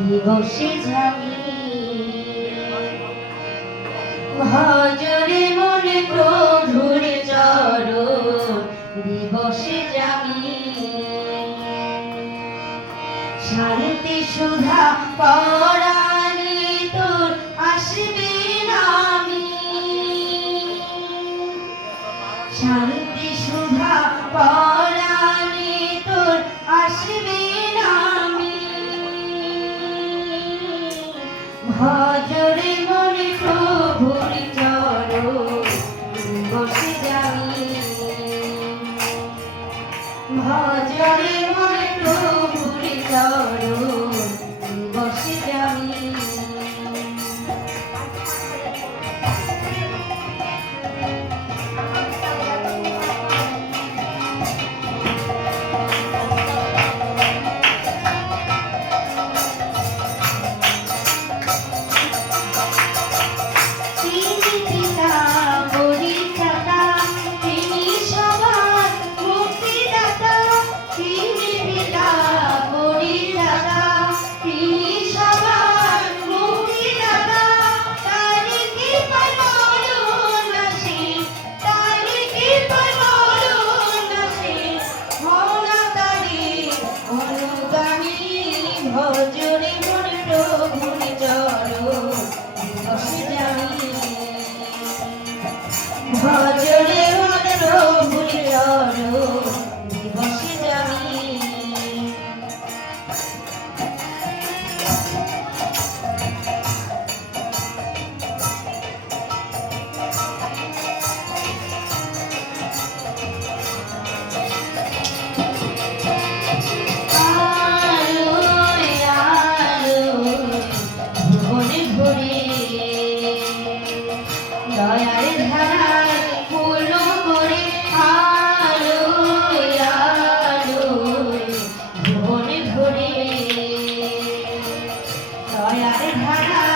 দিবসে হজরে মনে প্রভুর চর দিবসে শান্তি সুধা পরাণী তোর আসবে না শান্তি সুধা পরাণী তোর আসবে ভজরে মনে প্রভুর চরণ বসে যাই। ভজরে মনে প্রভুর চরণ বসে দয়ার ধারায় হলো করে আলো আলো ভরে ভরে। দয়ার ধারায়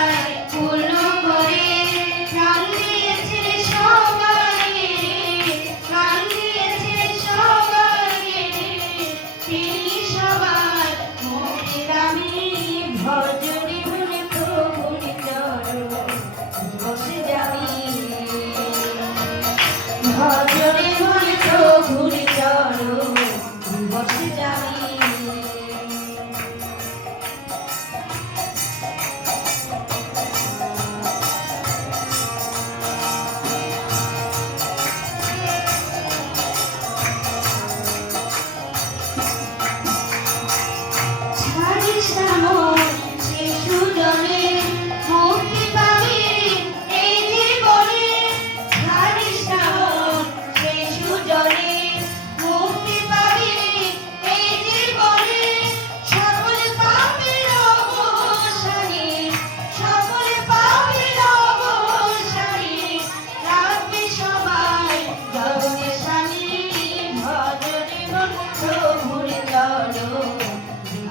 প্রভুর চরণ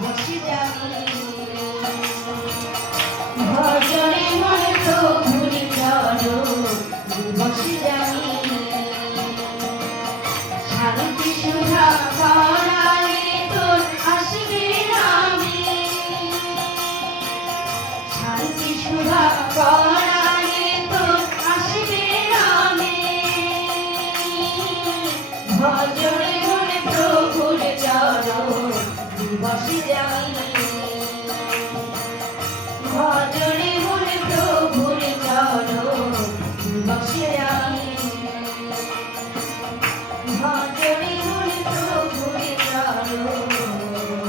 বসে যাবি। বসে যাই ভজ